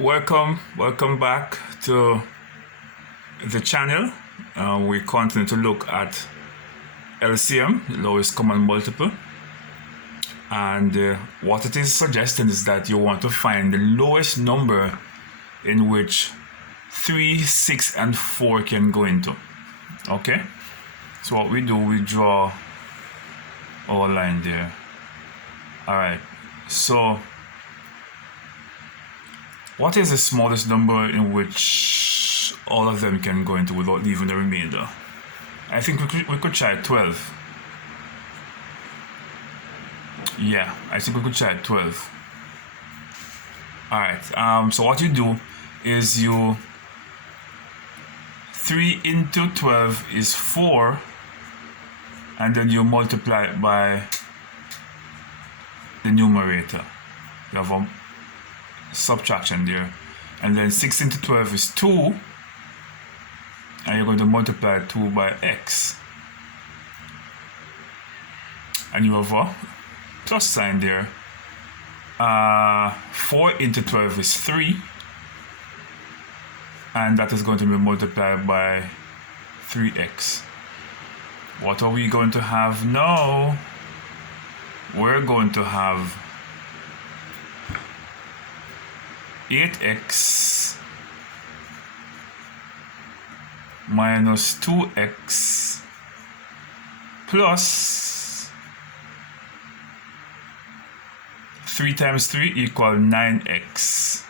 Welcome back to the channel. We continue to look at LCM, lowest common multiple, and what it is suggesting is that you want to find the lowest number in which 3, 6, and 4 can go into. Okay, so what we do, we draw our line there. All right, so what is the smallest number in which all of them can go into without leaving the remainder? I think we could try 12. Yeah, I think we could try 12. Alright, so what you do is 3 into 12 is 4, and then you multiply it by the numerator. You have a subtraction there, and then 6 into 12 is 2, and you're going to multiply 2 by x, and you have a plus sign there. 4 into 12 is 3, and that is going to be multiplied by 3x. What are we going to have now? We're going to have 8x minus 2x plus 3 times 3 equal 9x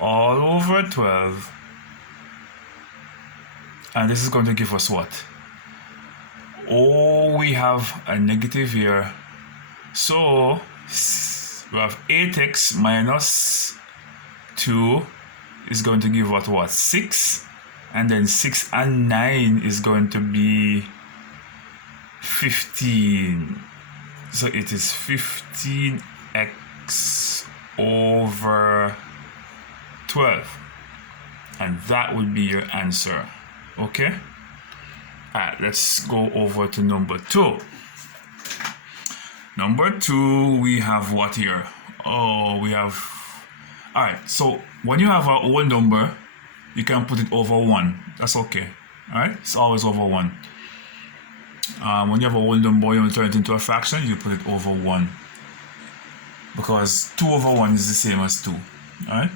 all over 12, and this is going to give us what? Oh, we have a negative here, so we have 8x minus 2 is going to give us what? 6, and then 6 and 9 is going to be 15. So it is 15x over 12, and that would be your answer. Okay? Alright, let's go over to number 2. Number 2, we have what here? Oh, we have... Alright, so when you have a whole number, you can put it over 1. That's okay. Alright, it's always over 1. When you have a whole number, you want to turn it into a fraction, you put it over 1. Because 2 over 1 is the same as 2. Alright?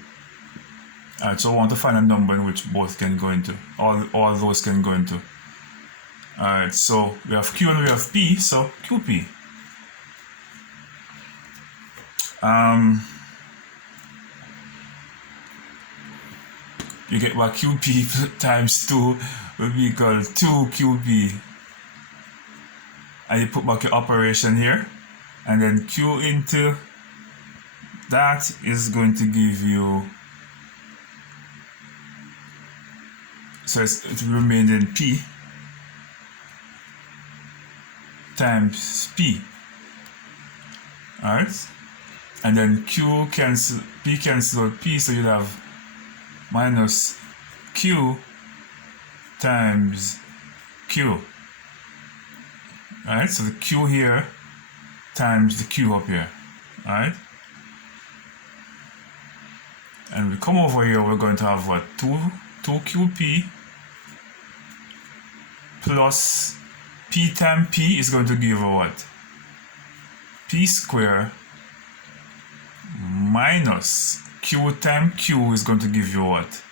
Alright, so I want to find a number in which both can go into. All those can go into. Alright, so we have Q and we have P, so QP. You get what QP times 2 will be equal to 2QP. And you put back your operation here, and then Q into that is going to give you, so it remained in P times P. Alright, and then Q cancel, P cancel out P, so you'll have minus Q times Q. Alright, so the Q here times the Q up here. Alright, and we come over here, we're going to have what? 2QP plus P times P is going to give a what? P square minus Q times Q is going to give you what?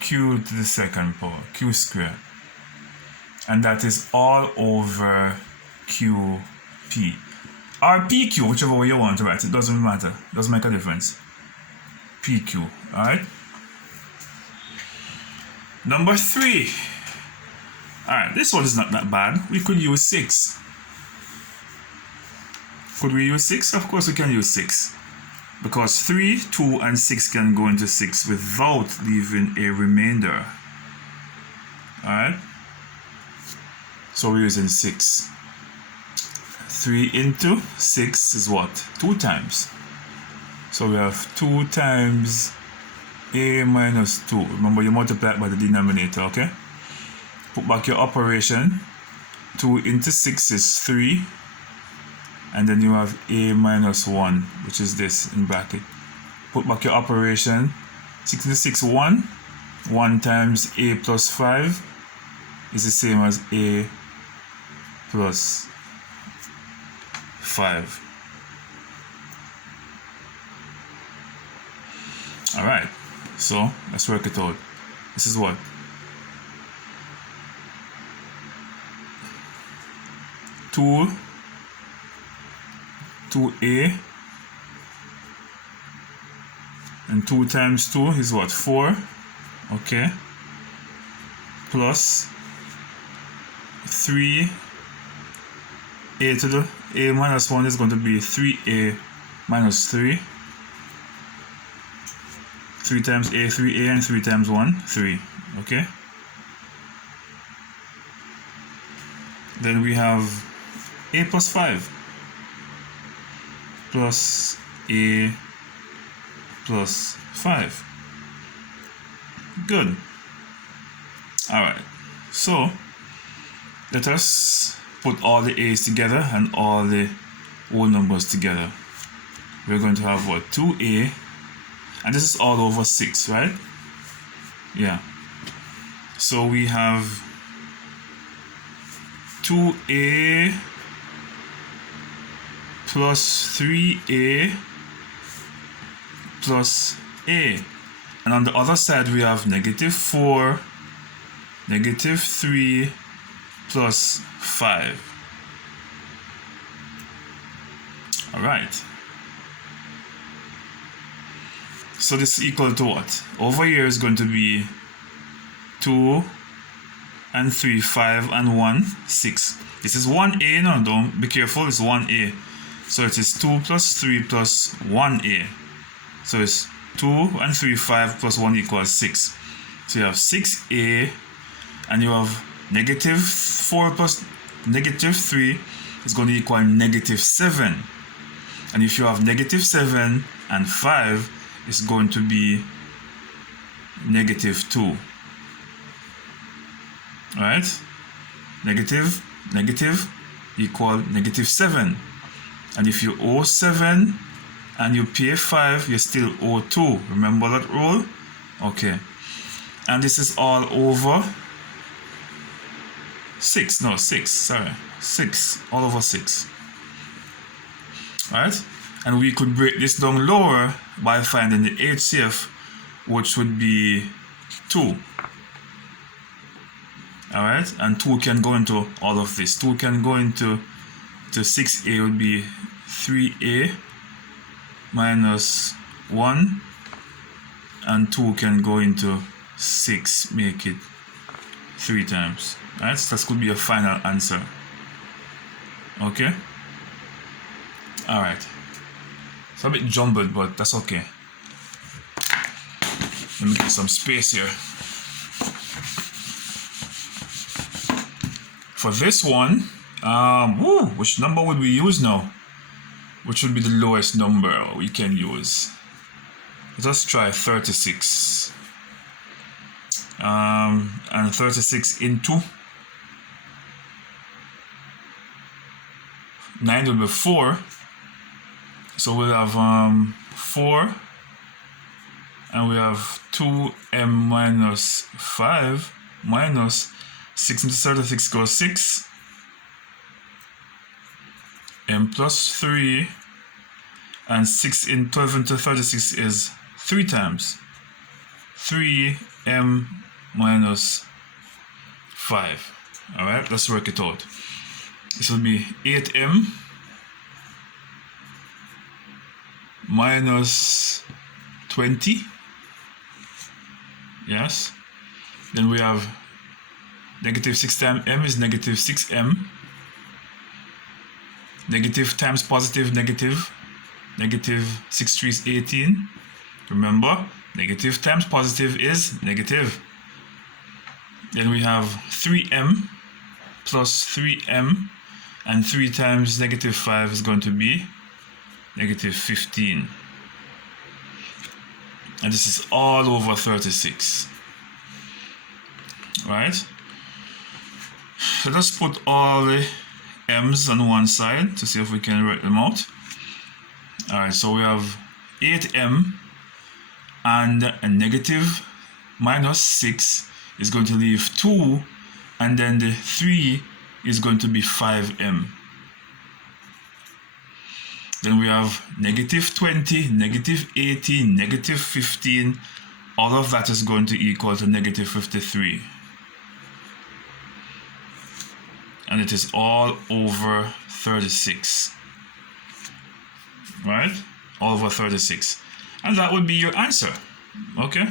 Q to the second power, Q square. And that is all over QP. Or PQ, whichever way you want to write it, doesn't matter. Doesn't make a difference. PQ, alright? Number 3. Alright, this one is not that bad. We could use 6. Could we use 6? Of course we can use 6. Because 3, 2, and 6 can go into 6 without leaving a remainder. Alright? So we're using 6. 3 into 6 is what? 2 times. So we have 2 times a minus 2. Remember, you multiply it by the denominator, okay? Put back your operation. 2 into 6 is 3. and then you have a minus 1, which is this in bracket. Put back your operation. 6 into 6, 1. 1 times a plus 5 is the same as a plus 5. Alright, so let's work it out. This is what? 2a, and 2 times 2 is what? 4. Okay, plus 3a to the a minus 1 is going to be 3a minus 3. 3 times a, 3a, and 3 times 1, 3. Okay, then we have a plus 5 plus a plus 5. Good. Alright, so let us put all the a's together and all the whole numbers together. We're going to have what? 2a, and this is all over 6, right? Yeah. So we have 2a plus 3a plus a. And on the other side we have negative 4, negative 3 plus 5. Alright. So this is equal to what? Over here is going to be 2 and 3, 5 and 1, 6. This is 1a now, don't be careful, it's 1a. So it is 2 plus 3 plus 1a. So it's 2 and 3, 5 plus 1 equals 6. So you have 6a, and you have negative 4 plus negative 3 is going to equal negative 7. And if you have negative 7 and 5, it's going to be negative 2. Alright? Negative, negative equal negative 7. And if you owe 7 and you pay 5, you still owe 2. Remember that rule? Okay. And this is all over 6. No, 6. Sorry. 6. All over 6. Right? And we could break this down lower by finding the HCF, which would be 2. Alright? And 2 can go into all of this. 2 can go into 6a would be 3a minus 1, and 2 can go into 6, make it 3 times. Right? So that could be a final answer. Okay? Alright. It's a bit jumbled, but that's okay. Let me get some space here. For this one, which number would we use now? Which would be the lowest number we can use? Let us try 36. And 36 into 9 will be 4. So we'll have 4, and we have 2m minus 5 minus 6 into 36 goes 6. M plus 3, and 6 in 12 into 36 is 3 times. 3m minus 5. Alright, let's work it out. This will be 8m minus 20. Yes. Then we have negative 6 times m is negative 6m. Negative times positive, negative. Negative 6 3 is 18. Remember, negative times positive is negative. Then we have 3m plus 3m, and 3 times negative 5 is going to be negative 15. And this is all over 36. Right? So let's put all the m's on one side to see if we can write them out. All right, so we have 8m, and a negative minus 6 is going to leave 2, and then the 3 is going to be 5m. Then we have negative 20, negative 18, negative 15. All of that is going to equal to negative 53. And it is all over 36. Right? All over 36. And that would be your answer. Okay?